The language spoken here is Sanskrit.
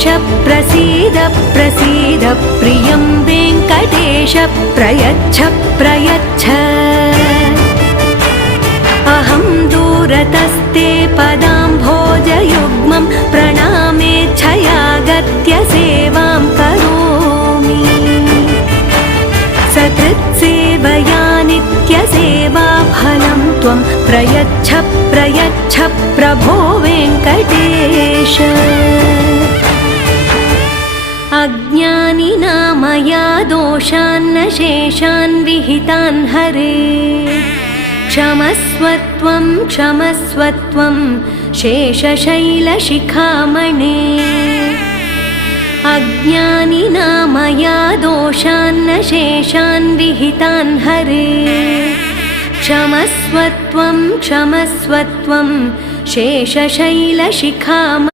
वेङ्कटेश प्रसीद प्रसीद प्रियं वेङ्कटेश प्रयच्छ प्रयच्छ अहं दूरतस्ते पदाम्भोजयुग्मं प्रणामेच्छयागत्य सेवां करोमि सकृत्सेवया नित्यसेवाफलं त्वं प्रयच्छ प्रयच्छ प्रभो वेङ्कटेश अज्ञानिना मया दोषान्न शेषान् विहितान् हरे क्षमस्वत्वं क्षमस्वत्वं शेषशैलशिखामणे अज्ञानिना मया दोषान्न शेषान् विहितान् हरे क्षमस्वत्वं क्षमस्वत्वं शेषशैलशिखामणे